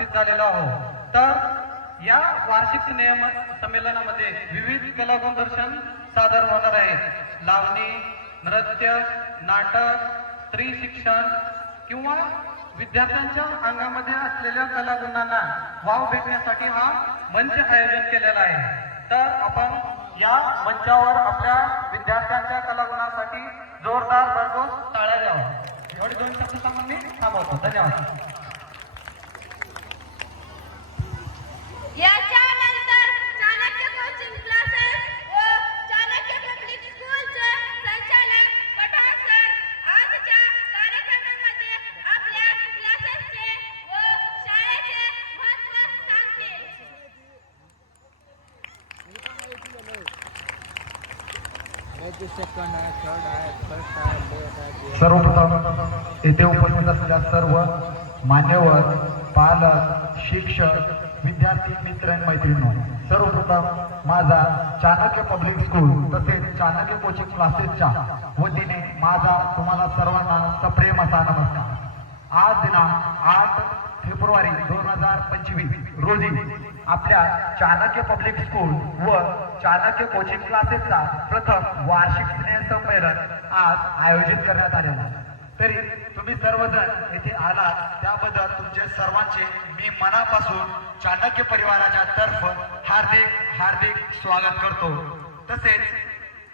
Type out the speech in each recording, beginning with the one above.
उपस्थित झालेलो आहोत। तर या वार्षिक संमेलनामध्ये विविध कला गुणदर्शन सादर होणार आहेत। लावणी, नृत्य, नाटक, स्त्री शिक्षण किंवा विद्यार्थ्यांच्या अंगामध्ये असलेल्या कलागुणांना वाव भेटण्यासाठी हा मंच आयोजन केलेला आहे। तर आपण या मंचावर आपल्या विद्यार्थ्यांच्या कलागुणांसाठी जोरदार भरघोस टाळ्या द्यावा। एवढे 2 शब्द सांगून मी थांबवतो। धन्यवाद। याच्यानंतर चाणक्य कोचिंग क्लासेस व चाणक्य पब्लिक स्कूलचे संचालक पठाण सर आजच्या कार्यक्रमामध्ये आपल्या क्लासेसचे व शाळेचे महत्त्व सांगतील। सर्वप्रथम येथे उपस्थित असलेल्या सर्व मान्यवर, पालक, शिक्षक, विद्यार्थी मित्र आणि मैत्रिणी, सर्वप्रथम माझा चाणक्य पब्लिक स्कूल तसेच चाणक्य कोचिंग क्लासेसच्या वतीने माझा तुम्हाला सर्वांना सप्रेम असा नमस्कार। आज दिनांक 8 फेब्रुवारी 2025 रोजी आपल्या चाणक्य पब्लिक स्कूल व चाणक्य कोचिंग क्लासेसचा प्रथम वार्षिक स्नेहसंमेलन आज आयोजित करण्यात आलेला आहे। तरी तुम्ही सर्वजण येथे आलात त्याबद्दल तुमचे सर्वांचे मी मनापासून चाणक्य परिवाराच्या तर्फे हार्दिक स्वागत करतो। तसेच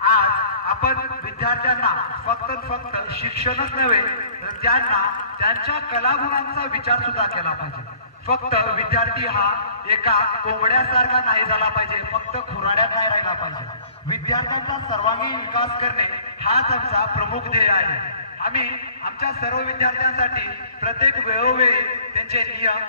आज आपण विद्यार्थ्यांना फक्त शिक्षणच नव्हे तर त्यांना त्यांच्या कलागुणांचा विचार सुद्धा केला पाहिजे। फक्त विद्यार्थी हा एका कोंबड्यासारखा नाही झाला पाहिजे, फक्त खुराड्यात नाही राहिला पाहिजे। विद्यार्थ्यांचा सर्वांगीण विकास करणे हाच आमचा प्रमुख ध्येय आहे। आम्ही आमच्या सर्व विद्यार्थ्यांसाठी प्रत्येक वेळोवेळी त्यांचे नियम